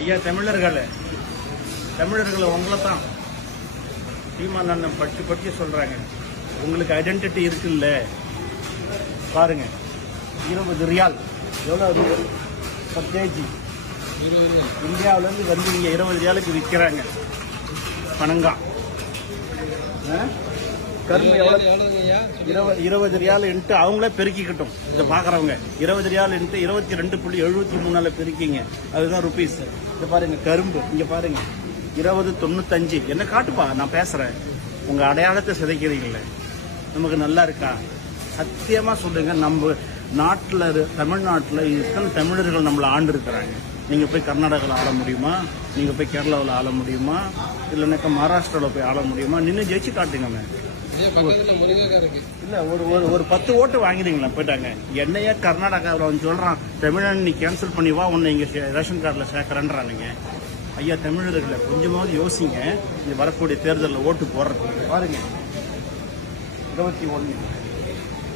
ஐயா தமிழர்களை உங்களை தான் சீமான் அண்ணன் படிச்சு சொல்றாங்க. உங்களுக்கு ஐடென்டிட்டி இருக்குல்ல, பாருங்க 20 ரியால் எவ்வளோ கேஜி இந்தியாவிலேருந்து வந்து இங்கே 20 ரியாலுக்கு விற்கிறாங்க. பனங்கா கரும்பு எவ்வளோ 20 ரியால் இன்ட்டு அவங்களே பெருக்கிக்கிட்டோம். இதை பார்க்குறவங்க 20 ரியால் இன்ட்டு 22.73 பெருக்கிங்க, அதுதான் ருபீஸ். இதை பாருங்க கரும்பு, இங்கே பாருங்க 20.95. என்ன காட்டுப்பா, நான் பேசுகிறேன். உங்கள் அடையாளத்தை சிதைக்கிறீங்களே, நமக்கு நல்லா இருக்கா? சத்தியமாக சொல்லுங்க, நம்ம நாட்டில் தமிழ்நாட்டில் இத்தனை தமிழர்கள் நம்மளை ஆண்டு இருக்கிறாங்க. நீங்கள் போய் கர்நாடகாவில் ஆள முடியுமா? நீங்கள் போய் கேரளாவில் ஆள முடியுமா? இல்லைனாக்கா மகாராஷ்டிராவில் போய் ஆள முடியுமா? நின்று ஜெயிச்சு காட்டுங்க. இல்லை ஒரு 10 ஓட்டு வாங்கினீங்களா போயிட்டாங்க. என்னையா கர்நாடகாவில் வந்து சொல்கிறான், தமிழன் நீ கேன்சல் பண்ணி வா, உன்னை இங்கே ரேஷன் கார்டில் சேர்க்குறேன்றானுங்க. ஐயா தமிழர்களை கொஞ்சமாவது யோசிங்க. இது வரக்கூடிய தேர்தலில் ஓட்டு போடுறதுக்கு பாருங்க. 21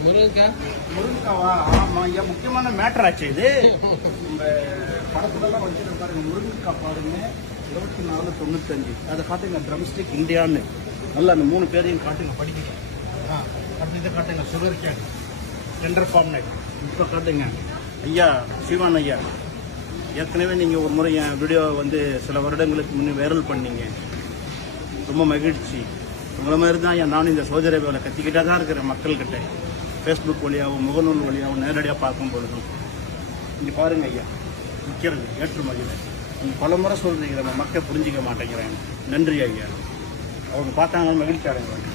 முருங்கைக்காவா? ஆமாம் ஐயா, முக்கியமான மேட்டர் ஆச்சு இது. இந்த படத்துலலாம் வச்சு பாருங்க, முருங்கைக்காய் பாருங்க 24.95. அதை காட்டுங்க, ட்ரம்ஸ்டிக் இந்தியான்னு நல்லா அந்த 3 பேரையும் காட்டுங்க, படிக்க. அடுத்து இதை காட்டுங்க, சுகர் கேன் டெண்டர் ஃபார்ம். இப்போ காட்டுங்க ஐயா சீமான் ஐயா, ஏற்கனவே நீங்கள் ஒரு முறை என் வீடியோ வந்து சில வருடங்களுக்கு முன்னே வைரல் பண்ணீங்க. ரொம்ப மகிழ்ச்சி. உங்களை மாதிரி தான் நானும் இந்த சவுதி அரேபியாவில் கத்திக்கிட்டே தான் இருக்கிறேன் மக்கள்கிட்ட. ஃபேஸ்புக் வழியாகவும் முகநூல் வழியாகவும் நேரடியாக பார்க்கும் பொழுதும். இங்கே பாருங்கள் ஐயா, விற்கிறது ஏற்றுமதியில். நீங்கள் பல முறை சொல்கிறீங்க, நம்ம மக்கள் புரிஞ்சிக்க மாட்டேங்கிறாங்க. நன்றி ஐயா. அவங்க பார்த்தாங்கன்னு மகிழ்ச்சி அடைகிறாங்க.